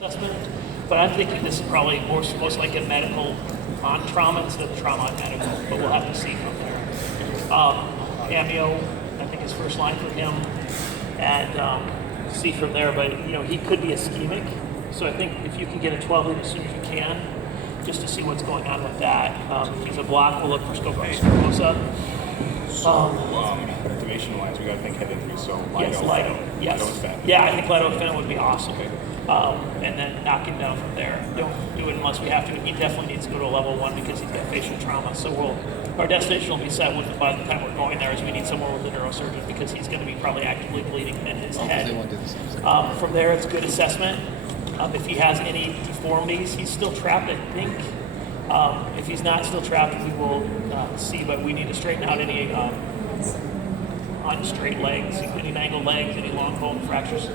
assessment, but I'm thinking this is probably most like a medical on trauma instead of trauma on medical, but we'll have to see from there. Amio, I think is first line for him, and see from there, but he could be ischemic, so I think if you can get a 12 lead as soon as you can, just to see what's going on with that. If he's a block, we'll look for scoposa. Intubation wise, we got to think head injury, so Lido. Yes. Yeah, I think lidocaine would be awesome. Okay. And then knock him down from there. Don't do it unless we have to. He definitely needs to go to a level 1 because he's got facial trauma. So our destination will be set by the time we're going there. Is we need someone with a neurosurgeon because he's going to be probably actively bleeding in his head. From there, it's good assessment. If he has any deformities, he's still trapped, I think. If he's not still trapped, we will see, but we need to straighten out any unstraight legs, any mangled legs, any long bone fractures.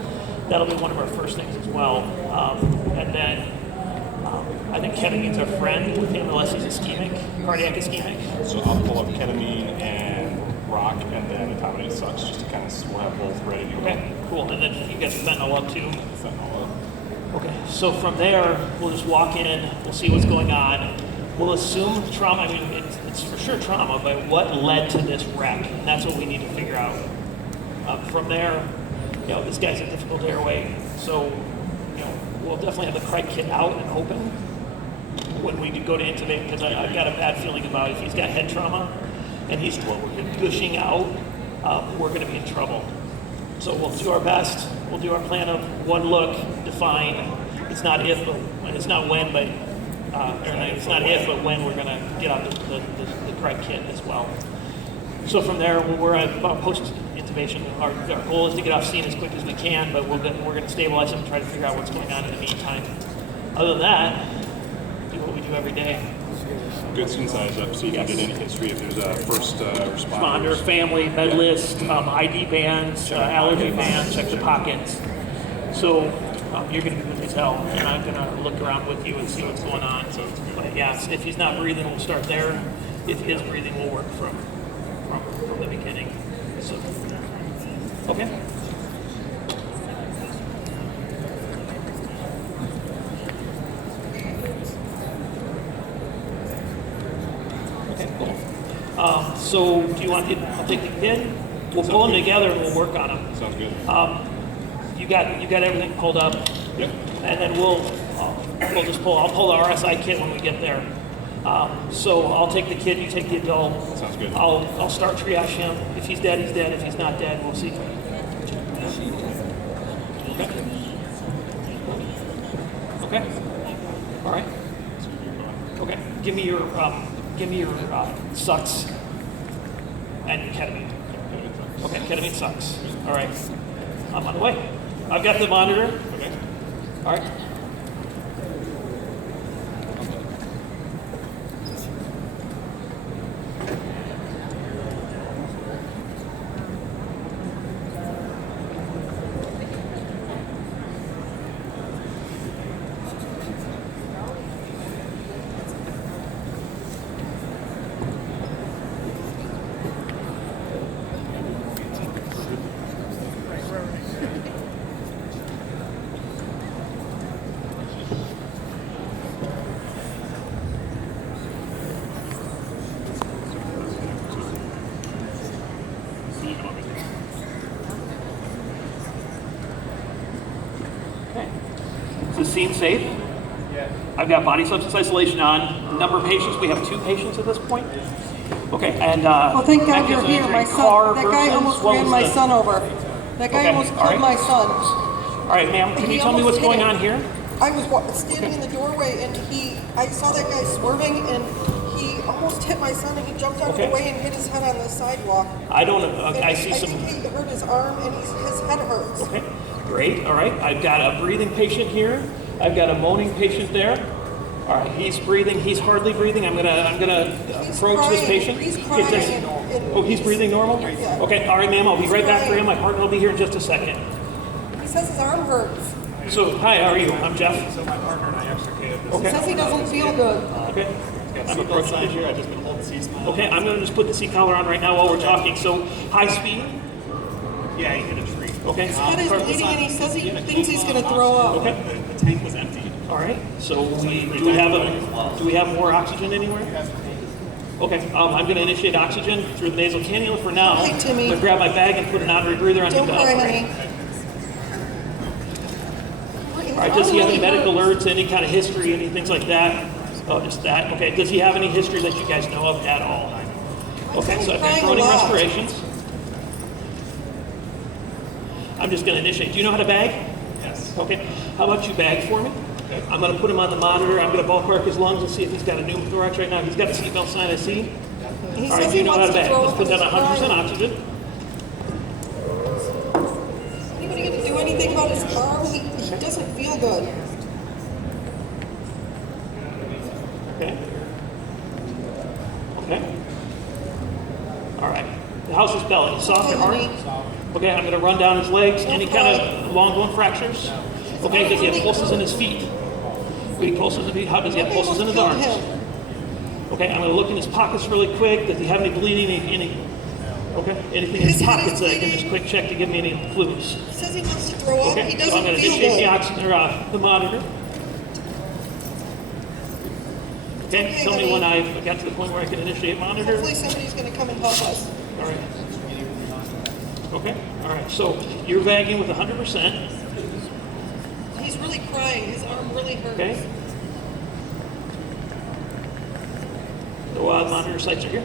That'll be one of our first things as well. And then I think ketamine's our friend with him, unless he's ischemic, cardiac ischemic. So I'll pull up ketamine and rock, and then etomidate sucks, just to kind of, we'll have both ready to go. Okay, cool. And then you guys fentanyl up too. Fentanyl up. Okay, so from there, we'll just walk in, we'll see what's going on. We'll assume trauma. I mean, it's for sure trauma, but what led to this wreck? And that's what we need to figure out. From there, this guy's a difficult airway, so we'll definitely have the cric kit out and open when we do go to intubate, because I've got a bad feeling about if he's got head trauma and he's gushing out, we're going to be in trouble. So we'll do our best. We'll do our plan of one look, define. It's not if, but it's not when, but it's not if, but when we're going to get out the cric kit as well. So from there, we're at post-intubation. Our goal is to get off scene as quick as we can, but we're going to stabilize him and try to figure out what's going on in the meantime. Other than that, do what we do every day. Good scene size up, see if you did any history, if there's a first responder, family, med list, ID bands, allergy bands, check the pockets. So you're going to be with his help, and I'm going to look around with you and see what's going on. So, but yes, if he's not breathing, we'll start there. If he is breathing, we'll work from the beginning. So, okay. Okay, cool. So do you want to take the kid? We'll pull them together and we'll work on them. Sounds good. You got everything pulled up. Yep. And then I'll pull the RSI kit when we get there. So I'll take the kid, you take the adult. Sounds good. I'll start triage him. If he's dead, he's dead. If he's not dead, we'll see. Okay. All right. Okay. Give me your sucks and ketamine. Okay, ketamine sucks. All right. I'm on the way. I've got the monitor. Okay. All right. Okay. Is the scene safe? Yeah. I've got body substance isolation on. Number of patients, we have 2 patients at this point. Okay, and well, thank God you're here. My son, that guy almost ran my son over. That guy almost killed my son. All right, ma'am, can you tell me what's going on here? I was standing in the doorway, and I saw that guy swerving, and he almost hit my son, and he jumped out of the way and hit his head on the sidewalk. I don't know. I see some. I think he hurt his arm, and his head hurts. Okay, great. All right, I've got a breathing patient here. I've got a moaning patient there. All right, he's breathing. He's hardly breathing. I'm gonna approach this patient. He's crying. Oh, he's breathing normal? Yeah. Okay, all right, ma'am. I'll be right back for him. My partner will be here in just a second. He says his arm hurts. So, hi, how are you? I'm Jeff. So my partner and I extricated this. He says he doesn't feel good. Okay. I'm approaching here. I've just been holding C-spine. Okay, I'm going to just put the seat collar on right now while we're talking. So, high speed? Yeah, he hit a tree. Okay. His head is bleeding and he says he thinks he's going to throw up. Okay. The tank was empty. All right. So do we have more oxygen anywhere? Okay. I'm going to initiate oxygen through the nasal cannula for now. Okay, Timmy. I'm going to grab my bag and put an honorary breather on Don't him. cry, honey. All right. Does he have any medical alerts, any kind of history, any things like that? Oh, just that. Okay. Does he have any history that you guys know of at all? Okay. So I've got groaning respirations. I'm just going to initiate. Do you know how to bag? Yes. Okay. How about you bag for me? Okay. I'm going to put him on the monitor. I'm going to ballpark his lungs and see if he's got a pneumothorax right now. He's got a seatbelt sign, I see. He All right, says do you he know how wants to to bag? throw Let's up put and that he's 100% crying. oxygen. Is anybody going to do anything about his arm? He doesn't feel good. Okay. Okay. All right. How's his belly? Soft or hard? honey. Okay, I'm going to run down his legs. Any kind of long bone fractures? Okay, does he have pulses in his feet? Weak pulses in his feet. How does he have pulses in his Killed arms? him. Okay, I'm going to look in his pockets really quick. Does he have any bleeding? Okay, anything in His his head pockets is that I can bleeding. just quick check to give me any clues? He says he wants to throw up. Okay, He so I'm doesn't going to feel initiate the good. oxygen or the monitor. Okay, Okay, tell me honey. when I got to the point where I can initiate monitor. Hopefully somebody's going to come and help us. All right. Okay, all right. So you're vagging with 100%. He's really crying. His arm really hurts. Okay. The monitor sites are here.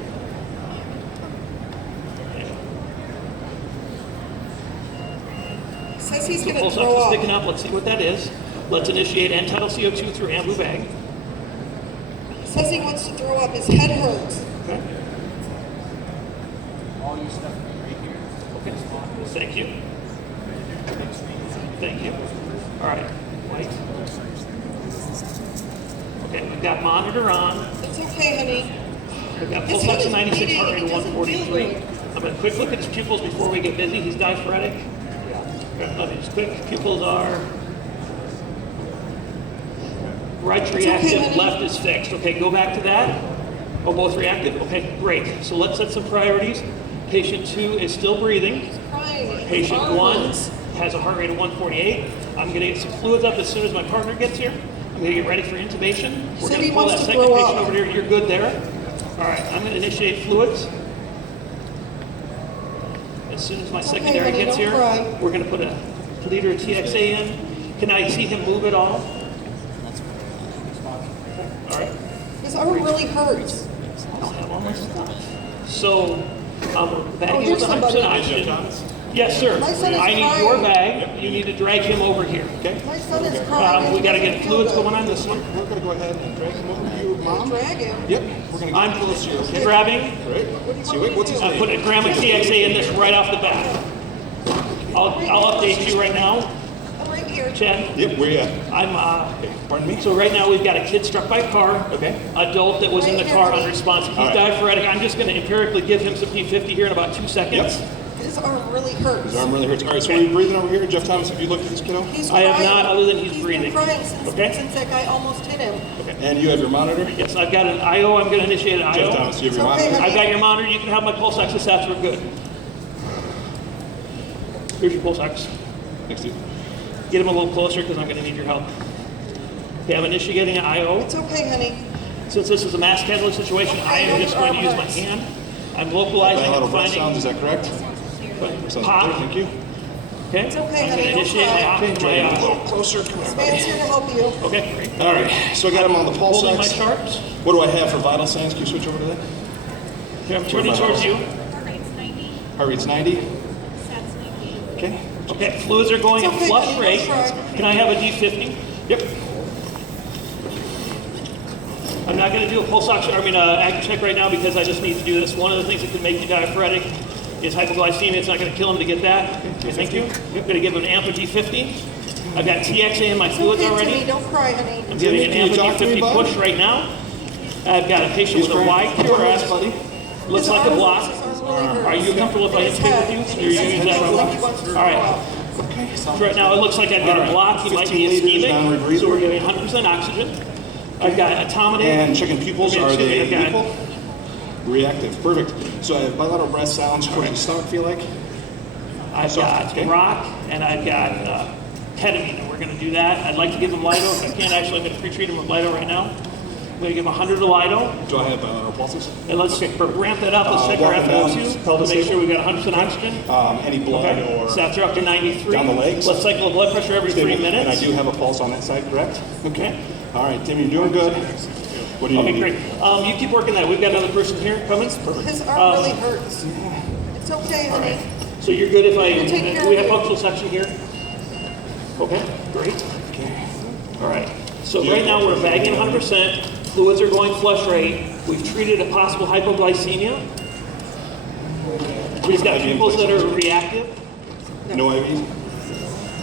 Okay. He says he's So going to pulse throw ox is up. sticking up. Let's see what that is. Let's initiate end-tidal CO2 through ambu bag. He says he wants to throw up. His head hurts. Okay. Okay. Thank you. Thank you. All right. White. Okay, we've got monitor on. It's okay, honey. We've got His pulse head ox is at 96, bleeding. heart rate He of doesn't feel 143. good. I'm going to quick look at his pupils before we get busy. He's diaphoretic. Let me just quick. Pupils are right's okay, reactive, honey. left is fixed. Okay, go back to that. Oh, both reactive? Okay, great. So let's set some priorities. Patient 2 is still breathing. He's crying. His Patient arm 1 hurts. has a heart rate of 148. I'm going to get some fluids up as soon as my partner gets here. I'm going to get ready for intubation. We're Said going he to pull wants that to second throw patient up. over there. You're good there. All right, I'm going to initiate fluids. As soon as my okay, secondary honey, gets don't here, cry. we're going to put a liter of TXA in. Can I see him move at all? All right. His arm really hurts. I don't have all my stuff. So, bagging here's with 100% somebody. oxygen. Yes, sir. My son is I need crying. your bag. You need to drag him over here, okay? My son is crying. We got to get fluids going on this one. We're going to go ahead and drag him over to you, Mom. Drag him. Yep. We're going to I'm get close to you, okay? grabbing. Right? See, wait, what's his I'm name? putting a gram of TXA in this right off the bat. I'll update you right now, I'm right here. Chad. Yep, where you at? I'm Okay, pardon me? so right now we've got a kid struck by a car. Okay. Adult that was in the car unresponsive. He's All right. diaphoretic. I'm just going to empirically give him some P50 here in about 2 seconds. Yep. His arm really hurts. His arm really hurts. All right, so are you breathing over here? Jeff Thomas, have you looked at this kiddo? He's I have crying. not, other than he's breathing. Been crying since, Okay. since that guy almost hit him. And you have your monitor? Yes, I've got an IO. I'm going to initiate an Jeff IO. Thomas, you have your It's okay, monitor? I've got your monitor. You can have my pulse ox if that's we're good. Here's your pulse ox. Next to you. Get him a little closer because I'm going to need your help. Okay, I'm initiating an IO. It's okay, honey. Since this is a mass casualty situation, I am just going to use my hand. I'm localizing and Bilateral breath sounds, finding is that correct? Sounds pop. good, thank you. Okay, It's okay, I'm honey, going to don't initiate cry. my Okay, drag him a little closer. Come This on, man's buddy. here to help you. Okay, great. All right, so I got him on the pulse Holding my ox. charts. What do I have for vital signs? Can you switch over to that? Okay, I'm turning towards you. Heart rate's 90, Heart rate's 90. stats 90. Okay. Okay, fluids are going It's at okay, flush honey, rate. don't cry. Can I have a D50? Yep. I'm not going to do a pulse ox, active check right now because I just need to do this. One of the things that can make you diaphoretic is hypoglycemia. It's not going to kill him to get that. Okay, thank you. I'm going to give him an AMPA D50. I've got TXA in my It's fluids okay, already. Timmy, don't cry, honey. I'm giving an Timmy, can you AMPA talk to me, D50 bud? push right now. I've got a patient He's with a wide crying. QRS. buddy. Looks His like a arm block. hurts, his arm really hurts. Are you comfortable if I His intubate head, with you? and Or he you says use he that feels for like he wants to All throw right. up. Right now, it looks like I've got a block. He might be 15 liters non-rebreather. ischemic. So we're giving 100% oxygen. I've got etomidate. And checking pupils, are they I've got equal? Reactive, perfect. So I have bilateral breath sounds. What does the stomach feel like? I've So, got okay. rock, and I've got ketamine, and we're going to do that. I'd like to give him Lido. If I can, actually, I'm going to pre-treat him with Lido right now. I'm going to give him 100 of Lido, Do I have pulses? and let's ramp that up. Let's check our walking down FO2 to pelvis make sure stable. we've got 100% oxygen. Any blood Okay, or so that's up to 93. down the legs? Let's cycle the blood pressure every 3 stable? minutes. And I do have a pulse on that side, correct? Okay. All right, Timmy, you're doing good. What do you Okay, need? great. You keep working that. We've got another person here coming. His arm really hurts. It's okay, honey. So you're good if We'll take care we of have you. functional section here? Okay, great. Okay. All right. So right now we're bagging 100%. Fluids are going flush rate. We've treated a possible hypoglycemia. We've got pupils that are reactive. No IVs?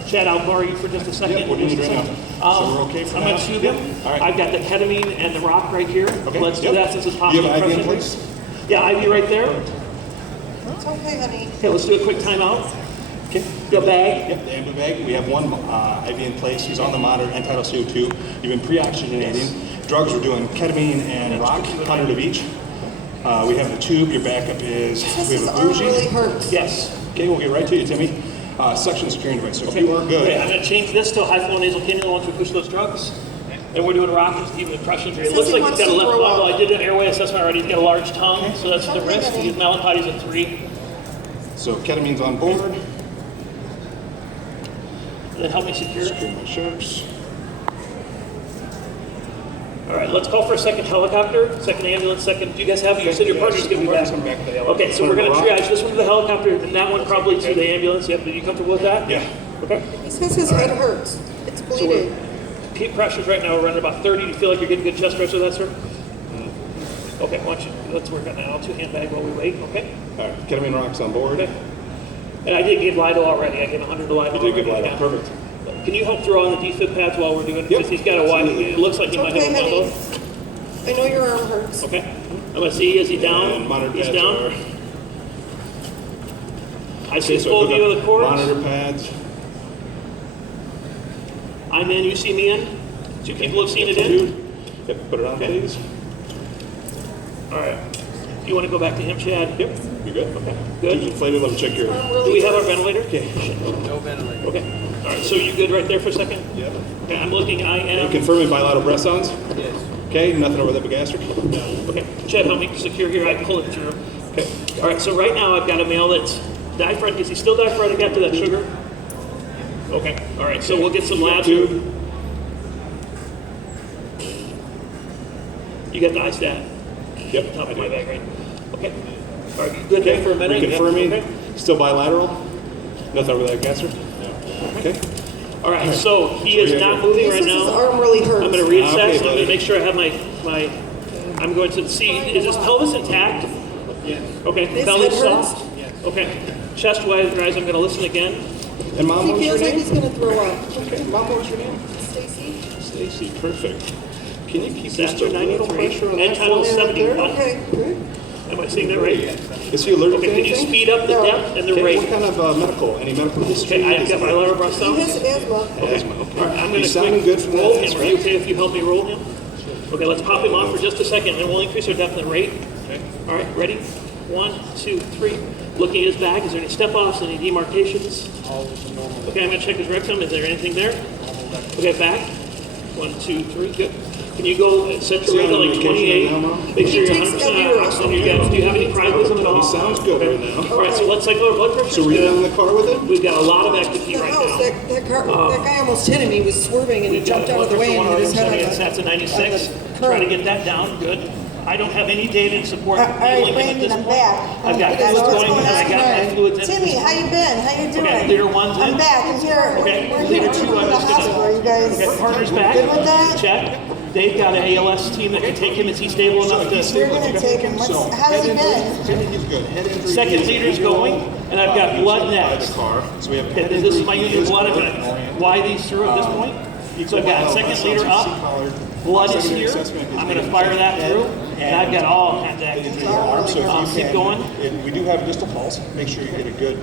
Chad, I'll borrow you for just a second. Yeah, what do you need right now? So we're okay for I'm now? going to tube him. All right. I've got the ketamine and the rock right here. Okay, Let's do yep. that since it's Do possible. you have IV in place? Yeah, IV right there. It's okay, honey. Okay, let's do a quick timeout. Okay. The bag. Yep, the ambu bag. We have one IV in place. He's on the monitor, entitled CO2. You've been pre-oxygenating. Drugs, we're doing ketamine and rock, 100 of each. We have the tube. Your backup is, we His have a arm bougie. really hurts. Yes. Okay, we'll get right to you, Timmy. Suction securing device. So if you are Okay, good, I'm going to change this to a high flow nasal cannula once we push those drugs. And we're doing rock and even impressions. It Says looks he like he's wants got a to left throw bundle. up. I did an airway assessment already. He's got a large tongue, so that's the Okay, risk. honey. His Malapoti's a 3. so ketamine's on board. And then help me secure it. Secure my sharps. All right, let's call for a second helicopter, second ambulance, second. Do you guys have, you said your partner's going to be back. Come back to the helicopter. Okay, so we're going to triage this one to the helicopter and that one probably to the ambulance. Yep, are you comfortable with that? Yeah. Okay. He says his head hurts. It's So we're, bleeding. peak pressures right now are running about 30. Do you feel like you're getting good chest pressure with that, sir? Okay, why don't you, let's work on that. I'll 2-hand bag while we wait, okay? All right, ketamine rocks on board. Okay. And I did give Lido already. I gave 100 to Lido. You did give already, Lido, yeah. perfect. Can you help throw on the defib pads while we're doing it? Yep. Because he's got a wide, it looks like he might have Okay, a bundle. honey. I know your arm hurts. Okay. I'm going to see, is he down? And monitor He's pads down. are- I see So full hook view up of the cords. Monitor pads. I'm in, you see me in? 2 people have seen it in? Yep, put it on, Okay. please. All right. You want to go back to him, Chad? Yep, you're good. Okay. Good. Tubes inflated, let me check your. Arm Do really we have our hurts. ventilator? Okay. No ventilator. Okay. All right, so you good right there for a second? Yep. Okay, I'm looking, I And am. confirming bilateral breath sounds. Yes. Okay, nothing over the epigastric. Okay, Chad, help me secure here, I pull it through. Okay. All right, so right now I've got a male that's diaphoretic. Is he still diaphoretic after that sugar? Okay, all right, so we'll get some labs. Tube. You got the ISTAT? Yep. Top of my bag, right? Okay. All right, you good there for a minute? Reconfirming. Okay. Still bilateral. Nothing over the epigastric. Okay. All right, so he is not moving He right says his now. arm really hurts. I'm going to reassess. Okay, I'm going buddy. to make sure I have my. I'm going to see. Is his pelvis intact? Yes. Okay. His Belly head hurts? soft. Okay. Chest wide, rise. I'm going to listen again. And mom, He what was your feels like name? he's gonna throw up. Okay, mom, what was your name? Stacy? Stacy, perfect. Can you keep just Satchel a little 93. pressure on And that title for me? 71. Okay, good. Am I seeing that right? Is he allergic Okay. to Can you anything? speed up the No. depth and the Okay, rate? what kind of any medical history? Okay. I've got bilateral breast He sound. has asthma. Asthma, okay. All right, I'm going He's to sounding good from roll that him. Are you aspect. okay if you help me roll him? Okay, let's pop him off for just a second, and we'll increase our depth and rate. Okay. All right, ready? 1, 2, 3. Looking at his back, is there any step-offs, any demarcations? All was normal. Okay, I'm going to check his rectum. Is there anything there? Okay, back. 1, 2, 3. Good. Can you go set your rate to like 28? Make sure you're 100% oxygen. Do you have any priapism at all? He sounds good right now. All right, so let's cycle our blood pressure. So we're in the car with him? We've got a lot of active heat The right house, now. that guy almost hit him. He was swerving and he We've got jumped out of the blood way pressure and hit his head on 170, that's a 96. the Try to curb. get that down. Good. I don't have any data to support All right, healing him at this Brandon, I'm point. back. I've got Because fluids what's going, going and I on got my tonight? fluids in. Timmy, how you been? How you doing? Okay, leader one's in. I'm back. I'm here. Okay, We're leader here two, from I'm the just gonna. hospital. You guys Okay, partner's back. good with that? Check. They've got an ALS team that can take him. Is he stable enough to? We're gonna take him. How's he been? He's good. Head injury. Second leader's going, and I've got blood next. Car. So we have Okay, head this injury. is my usual blood. I'm gonna why these through at this point. So I've got second leader up. Blood is here. I'm going to fire that through, and I've got all kinds of active. Keep going. We do have just a pulse. Make sure you get a good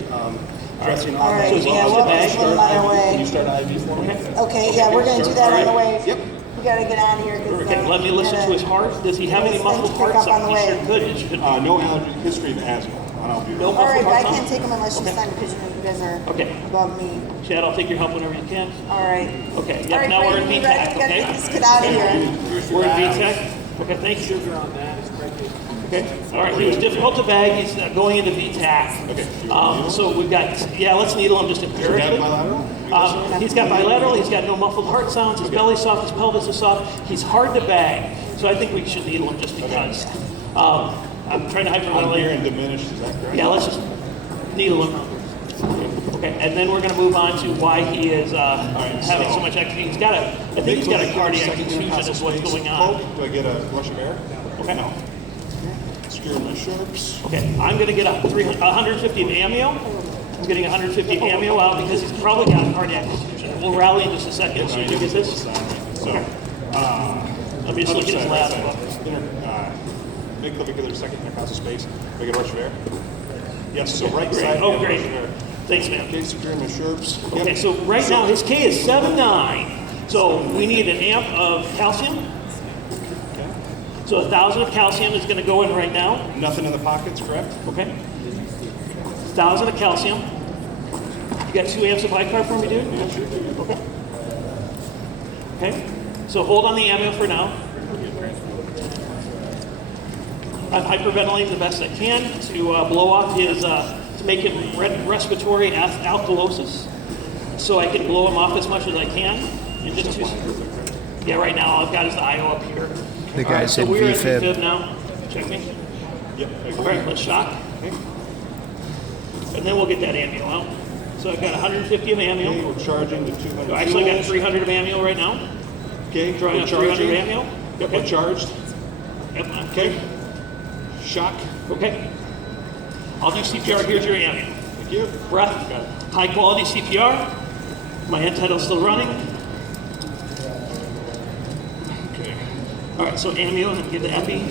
dressing All on right, that. yeah, we'll put him on our Can you way. start IV for me? Okay, yeah, we're gonna do that on the way. Yep. We gotta get out of here. 'Cause, Okay, let me listen to his heart. Does he have any muffled heart? Pick up on the He way. sure could. It should. No allergy history of asthma. I'll be No All right, muffled but I heart can't sound? take them unless you send because you know you guys are Okay. above me. Chad, I'll take your help whenever you can. All right. Okay, All yep, right, now we're in Brady, you ready? VTAC, We gotta okay? just get out of here. We're in VTAC. Okay, thank you. Okay, all right, he was difficult to bag, he's going into VTAC. Okay. So we've got, yeah, let's needle him just Have empirically. bilateral? He's got bilateral, he's got no muffled heart sounds, his belly's soft, his pelvis is soft, he's hard to bag. So I think we should needle him just because. I'm trying to On here hyperventilate. and diminished, is that correct? Yeah, let's just needle him. Okay, and then we're going to move on to why he is having so much activity. He's got I think he's got a cardiac contusion is what's going on. Do I get a rush of air? Okay. No. Secure my sharps. Okay, I'm going to get 150 of amio. I'm getting 150 of amio out because he's probably got a cardiac contusion. We'll rally in just a second so you can get this. So, Let me just look at his last book. Midclavicular second intercostal space. Do I get a rush of air? Yes, so right Great. side. Oh, yeah, great. rush of air. Thanks, man. Okay, securing my sharps. Okay, so right now his K is 7.9. So we need an amp of calcium. So 1,000 of calcium is going to go in right now. Nothing in the pockets, correct? Okay. 1,000 of calcium. You got 2 amps of bicarb for me, dude? Yeah, sure. Okay. Okay. So hold on the ammo for now. I'm hyperventilating the best I can to blow off his, to make him respiratory alkalosis. So I can blow him off as much as I can. In just 2 seconds. Yeah, right now I've got his IO up here. The guy's So in we're in VFib. VFib now. Check me. Yep. All right, let's shock. And then we'll get that ammo out. So I've got 150 of Okay, ammo. we're charging to 200. So actually I got joules. 300 of ammo right now. Okay, Drawing we're up 300 charging. ammo. Yep, we're charged. Yep. Okay. Shock. Okay. I'll do CPR. Here's your ammo. Thank you. Breath. High quality CPR. My end title's still running. Okay. All right, so ammo, and give the epi.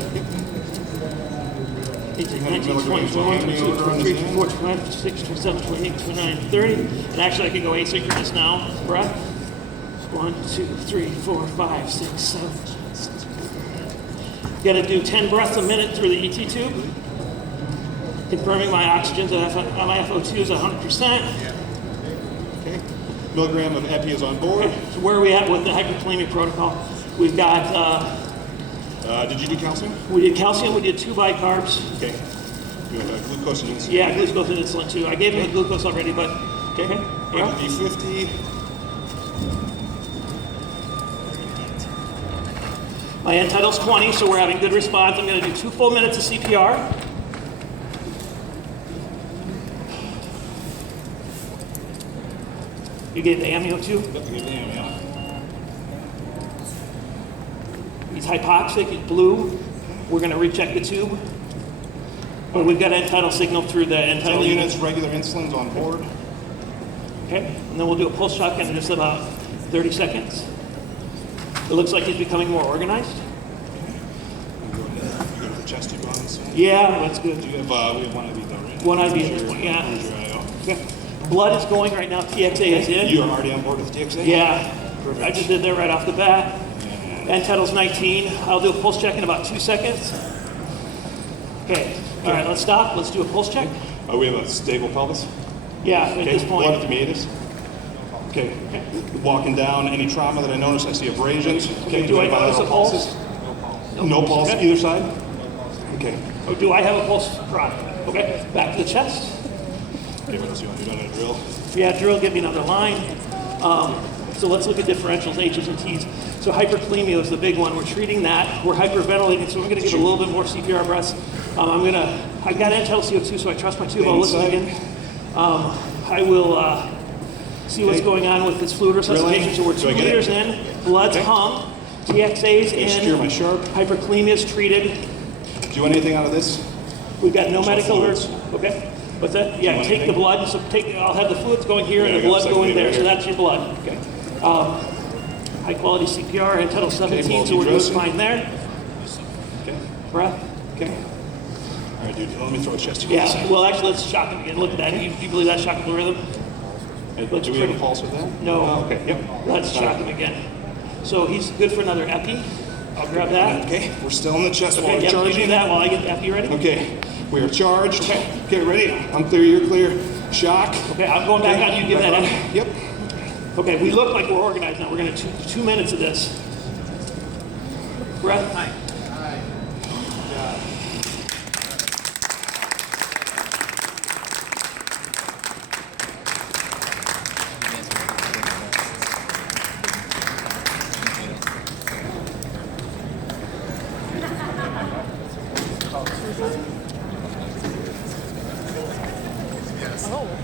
18, 19, 20, 21, 22, 23, 24, 25, 26, 27, 28, 29, 30. And actually, I can go asynchronous now. Breath. 1, 2, 3, 4, 5, 6, 7. Got to do 10 breaths a minute through the ET tube. Confirming my oxygen's at my FO2 is 100%. Okay. Milligram of epi is on board. So where are we at with the hyperkalemia protocol? We've got, Did you do calcium? we did calcium, we did 2 bicarbs. Okay. You have glucose and insulin. Yeah, glucose and insulin too. I gave him the glucose already, but okay. Yeah. B50. My end title's 20, so we're having good response. I'm going to do 2 full minutes of CPR. You gave the ammo too? Yep, give the ammo. He's hypoxic, he's blue. We're going to recheck the tube. But we've got end tidal signal through the end 10 tidal units, regular insulin's on board. Okay, and then we'll do a pulse shock in just about 30 seconds. It looks like he's becoming more organized. You got the chest tube on this one? Yeah, that's good. Do you have, we have one of these though, right? One IV at this point, yeah. Where's your IO? Okay. Blood is going right now. TXA is in. You are already on board with TXA? Yeah, I just did that right off the bat. End title's 19. I'll do a pulse check in about 2 seconds. Okay, all right, let's stop. Let's do a pulse check. Oh, we have a stable pelvis? Yeah, at this Blood at point. the meatus. Okay. Walking down, any trauma that I notice, I see abrasions. Okay. Do I any notice a bilateral pulse? pulses? No pulse Okay. either side? Okay. Or do I have a pulse? Right. Okay, back to the chest. Okay, what else you want to do? Doing a drill? Yeah, drill, give me another line. So let's look at differentials, H's and T's. So hyperkalemia is the big one. We're treating that. We're hyperventilating, so we're going to give a little bit more CPR breaths. I've got end tidal CO2, so I trust my tube. I'll listen again. I will see what's going on with this fluid resuscitation. So we're 2 Do I get it? liters in, blood's Okay. hung, TXA's Secure my in, sharp. hyperkalemia's treated. Do you want anything out of this? We've got no Just medical fluids. alerts. Okay. What's that? Yeah, want take the anything? blood. So I'll have the fluids going here Yeah, and I the got blood second going meter there. right So here. that's your blood. Okay. High quality CPR and title 17, so we're doing dressing. fine there. Okay. Breath. Okay. All right, dude. Let me throw a chest tube. Yeah. Well, actually, let's shock him again. Look at that. Do you believe that's shockable rhythm? Looks Do we have a pretty- pulse with that? No. Oh, okay. Yep. Let's shock him again. So he's good for another epi. I'll grab that. Okay. We're still in the chest while Okay. we're Yep. You do charging. that while I get the epi ready. Okay. We are charged. Okay, ready? I'm clear, you're clear. Shock. Okay, I'm going back on you. Give that in. Yep. Okay, we look like we're organized now. We're going to do 2 minutes of this. Breath. Hi. Oh.